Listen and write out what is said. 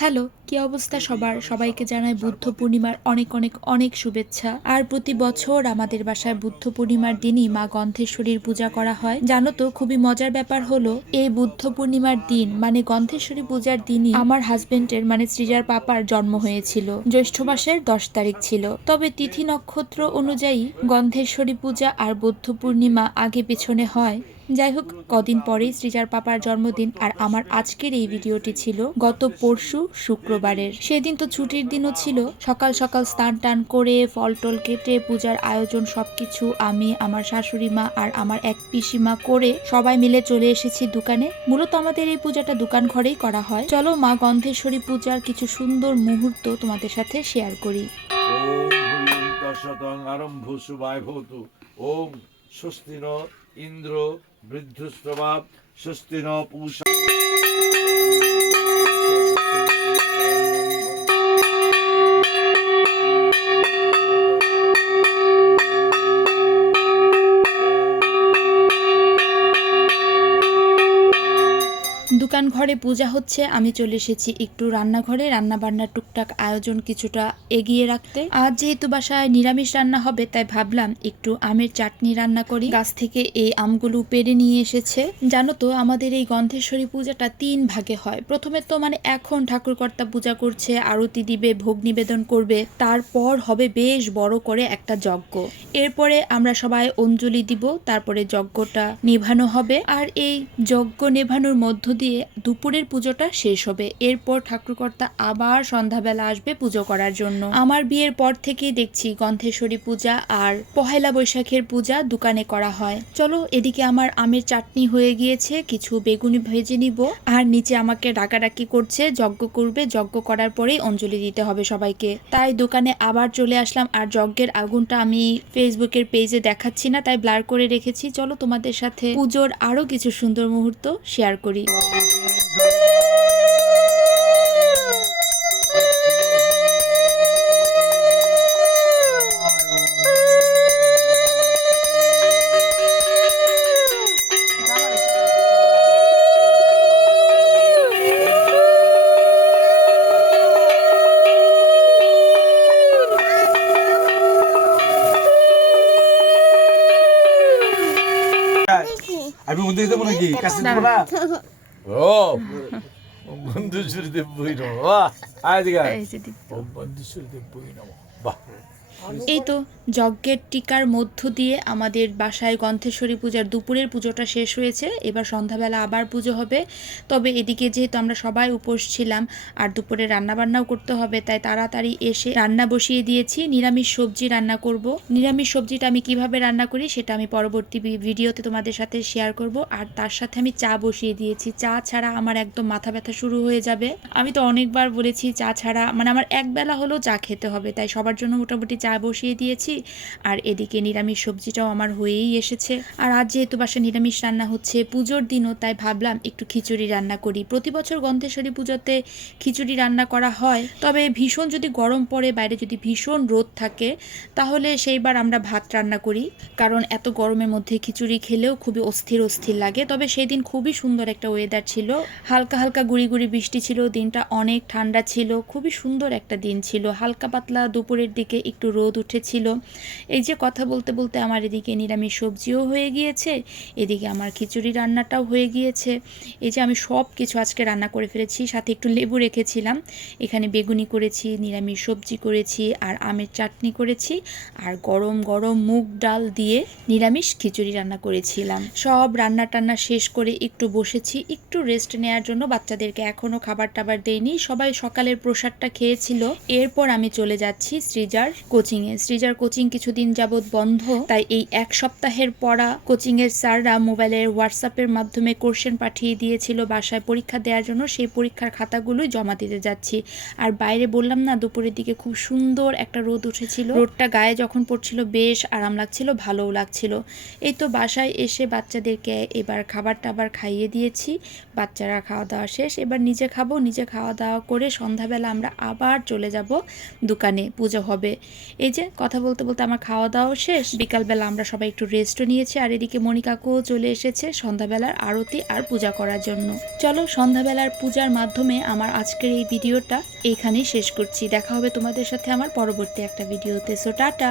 Hello, কি অবস্থা সবার? সবাইকে জানাই বুদ্ধ পূর্ণিমার অনেক অনেক অনেক শুভেচ্ছা। আর প্রতি বছর আমাদের বাসায় বুদ্ধ পূর্ণিমার দিনই মা গন্ধেশ্বরীর পূজা করা হয়। জানো তো খুবই মজার ব্যাপার হলো এই বুদ্ধ পূর্ণিমার দিন মানে গন্ধেশ্বরী পূজার দিনই আমার হাজবেন্ডের মানে সৃজার পাপার জন্ম হয়েছিল। জ্যৈষ্ঠ মাসের 10 তারিখ ছিল। তবে তিথি নক্ষত্র অনুযায়ী গন্ধেশ্বরী পূজা আর বুদ্ধ পূর্ণিমা আগে পেছনে হয়। যাই হোক, কদিন পরেই সৃজার পাপার জন্মদিন আর আমার আজকের এই ভিডিওটি ছিল গত পরশু শুক্রবারের। সেদিন তো ছুটির দিনও ছিল। সকাল সকাল স্নান টান করে ফল টল কেটে পূজার আয়োজন সবকিছু আমি, আমার শাশুড়ি মা আর আমার এক পিসিমা করে সবাই মিলে চলে এসেছি দোকানে। মূলত আমাদের এই পূজাটা দোকান ঘরেই করা হয়। চলো মা গন্ধেশ্বরী পূজার কিছু সুন্দর মুহূর্ত তোমাদের সাথে শেয়ার করি। আরম্ভ শুভায় ভবতু। ওম স্বস্তি ন ইন্দ্র বৃদ্ধস্রবাব স্বস্তি ন পূষা। দোকান ঘরে পূজা হচ্ছে, আমি চলে এসেছি একটু রান্নাঘরে। রান্না বান্নার টুকটাক আয়োজন কিছুটা এগিয়ে রাখতে। আজ যেহেতু বাসায় নিরামিষ রান্না হবে তাই ভাবলাম একটু আমের চাটনি রান্না করি। গাছ থেকে এই আমগুলো পেড়ে নিয়ে এসেছে। জানো তো আমাদের এই গন্ধেশ্বরী পূজাটা 3 ভাগে হয়। প্রথমে তো মানে এখন ঠাকুরকর্তা পূজা করছে, আরতি দিবে, ভোগ নিবেদন করবে, তারপর হবে বেশ বড় করে একটা যজ্ঞ। এরপরে আমরা সবাই অঞ্জলি দিব, তারপরে যজ্ঞটা নেভানো হবে। আর এই যজ্ঞ নেভানোর মধ্য দিয়ে দুপুরের পুজোটা শেষ হবে। এরপর ঠাকুরকর্তা আবার সন্ধ্যাবেলা আসবে পুজো করার জন্য। আমার বিয়ের পর থেকেই দেখছি গন্ধেশ্বরী পূজা আর পহেলা বৈশাখের পূজা দোকানে করা হয়। চলো, এদিকে আমার আমের চাটনি হয়ে গিয়েছে, কিছু বেগুনি ভেজে নিব। আর নিচে আমাকে ডাকাডাকি করছে, যজ্ঞ করবে, যজ্ঞ করার পরেই অঞ্জলি দিতে হবে সবাইকে। তাই দোকানে আবার চলে আসলাম। আর যজ্ঞের আগুনটা আমি ফেসবুকের পেজে দেখাচ্ছি না, তাই ব্লার করে রেখেছি। চলো তোমাদের সাথে পুজোর আরো কিছু সুন্দর মুহূর্ত শেয়ার করি। আমি মন্দির দেবো নাকি কাছে দেবো না। ও বন্ধুশ্বরী দেব বই নম। আয় দিকে ও বন্ধুশ্বরী দেব বই নম। বাহ। এই তো যজ্ঞের টিকার মধ্য দিয়ে আমাদের বাসায় গন্ধেশ্বরী পূজার দুপুরের পুজোটা শেষ হয়েছে। এবার সন্ধ্যাবেলা আবার পুজো হবে। তবে এদিকে যেহেতু আমরা সবাই উপোস ছিলাম আর দুপুরে রান্নাবান্নাও করতে হবে, তাই তাড়াতাড়ি এসে রান্না বসিয়ে দিয়েছি। নিরামিষ সবজি রান্না করব। নিরামিষ সবজিটা আমি কিভাবে রান্না করি সেটা আমি পরবর্তী ভিডিওতে তোমাদের সাথে শেয়ার করব। আর তার সাথে আমি চা বসিয়ে দিয়েছি। চা ছাড়া আমার একদম মাথা ব্যথা শুরু হয়ে যাবে। আমি তো অনেকবার বলেছি চা ছাড়া মানে আমার একবেলা হলেও চা খেতে হবে, তাই সবার জন্য মোটামুটি চা বসিয়ে দিয়েছি। আর এদিকে নিরামিষ সবজিটাও আমার হয়েই এসেছে। আর আজ যেহেতু বাসায় নিরামিষ রান্না হচ্ছে পুজোর দিনও, তাই ভাবলাম একটু খিচুড়ি রান্না করি। প্রতি বছর গন্ধেশ্বরী পুজোতে খিচুড়ি রান্না করা হয়, তবে ভীষণ যদি গরম পড়ে, বাইরে যদি ভীষণ রোদ থাকে, তাহলে সেইবার আমরা ভাত রান্না করি। কারণ এত গরমের মধ্যে খিচুড়ি খেলেও খুবই অস্থির অস্থির লাগে। তবে সেই দিন খুবই সুন্দর একটা ওয়েদার ছিল, হালকা হালকা গুড়ি গুড়ি বৃষ্টি ছিল, দিনটা অনেক ঠান্ডা ছিল, খুবই সুন্দর একটা দিন ছিল। হালকা পাতলা দুপুরের দিকে একটু রোদ উঠেছিল। এই যে কথা বলতে বলতে আমার এদিকে নিরামিষ সবজিও হয়ে গিয়েছে, এদিকে আমার খিচুড়ি রান্নাটাও হয়ে গিয়েছে। এই যে আমি সব কিছু আজকে রান্না করে ফেলেছি, সাথে একটু লেবু রেখেছিলাম। এখানে বেগুনি করেছি, নিরামিষ সবজি করেছি, আর আমের চাটনি করেছি, আর গরম গরম মুগ ডাল দিয়ে নিরামিষ খিচুড়ি রান্না করেছিলাম। সব রান্না টান্না শেষ করে একটু বসেছি একটু রেস্ট নেওয়ার জন্য। বাচ্চাদেরকে এখনও খাবার টাবার দেয়নি, সবাই সকালের প্রসাদটা খেয়েছিল। এরপর আমি চলে যাচ্ছি সৃজার কোচিংয়ে। সৃজার কোচিং কিছুদিন যাবৎ বন্ধ, তাই এই এক সপ্তাহের পড়া কোচিংয়ের স্যাররা মোবাইলের হোয়াটসঅ্যাপের মাধ্যমে কোশ্চেন পাঠিয়ে দিয়েছিল বাসায় পরীক্ষা দেওয়ার জন্য। সেই পরীক্ষার খাতাগুলোই জমা দিতে যাচ্ছি। আর বাইরে বললাম না, দুপুরের দিকে খুব সুন্দর একটা রোদ উঠেছিল। রোদটা গায়ে যখন পড়ছিল বেশ আরাম লাগছিল, ভালোও লাগছিল। এই তো বাসায় এসে বাচ্চাদেরকে এবার খাবার টাবার খাইয়ে দিয়েছি। বাচ্চারা খাওয়া দাওয়া শেষ, এবার নিজে খাবো। নিজে খাওয়া দাওয়া করে সন্ধ্যাবেলা আমরা আবার চলে যাব দোকানে, পুজো হবে। এই যে কথা বলতে বলতে আমার খাওয়া দাওয়াও শেষ, বিকালবেলা আমরা সবাই একটু রেস্টও নিয়েছি, আর এদিকে মনি কাকুও চলে এসেছে সন্ধ্যাবেলার আরতি আর পূজা করার জন্য। চলো সন্ধ্যাবেলার পূজার মাধ্যমে আমার আজকের এই ভিডিওটা এইখানেই শেষ করছি। দেখা হবে তোমাদের সাথে আমার পরবর্তী একটা ভিডিওতে। So tata.